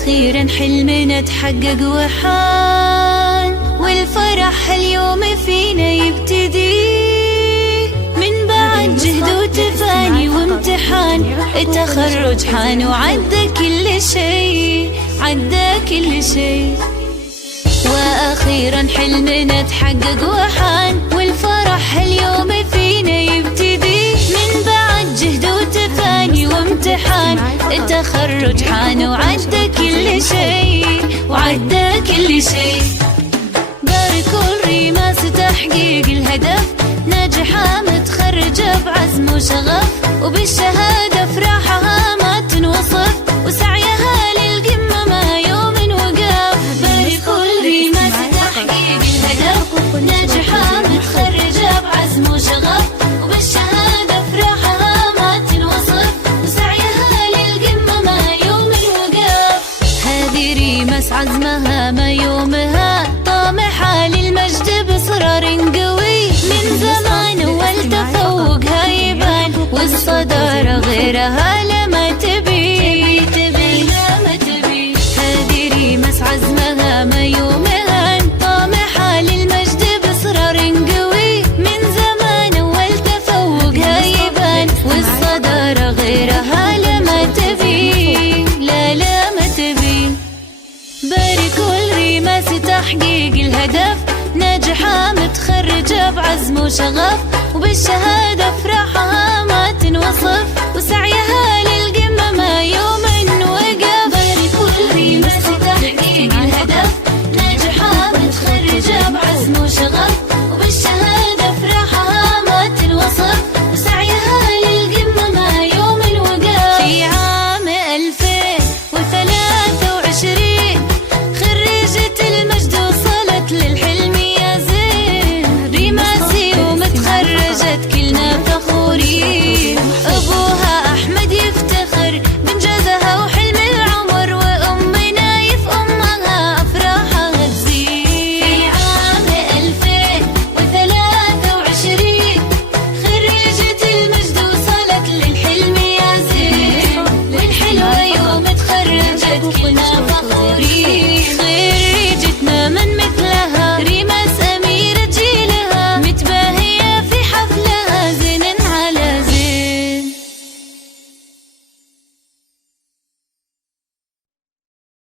وأخيرا حلمنا تحقق وحان، والفرح اليوم فينا يبتدي من بعد جهد وتفاني وامتحان. التخرج حان وعدى كل شي، عدى كل شي. وأخيرا حلمنا تحقق وحان، والفرح اليوم فينا يبتدي من بعد جهد وتفاني وامتحان. التخرج حان وعدى كل شي، وعدى كل شي. باركوا الريماس تحقيق الهدف، ناجحة متخرجة بعزم وشغف، وبالشهادة فرحها ما تنوصف، وسعيها للقمة ما يوم وقف. باركوا الريماس تحقيق الهدف، ناجحة متخرجة بعزم وشغف، وبالشهادة فرحها ما تنوصف، وسعيها للقمة ما يوم وقف. هذه ريماس عزمها ما يومها، طامحة للمجد بإصرار قوي، من زمان والتفوقها يبان، والصدارة غيرها لما تبي، لما تبي. هذه ريماس عزمها ما يومها، طامحة للمجد بإصرار قوي، من زمان والتفوقها يبان، والصدارة غيرها لما تبي، لما تبي. باركوا الريماس تحقيق الهدف، ناجحة متخرجة بعزم وشغف، وبالشهادة فرحها ما تنوصف، وسعيها للقمة ما يوم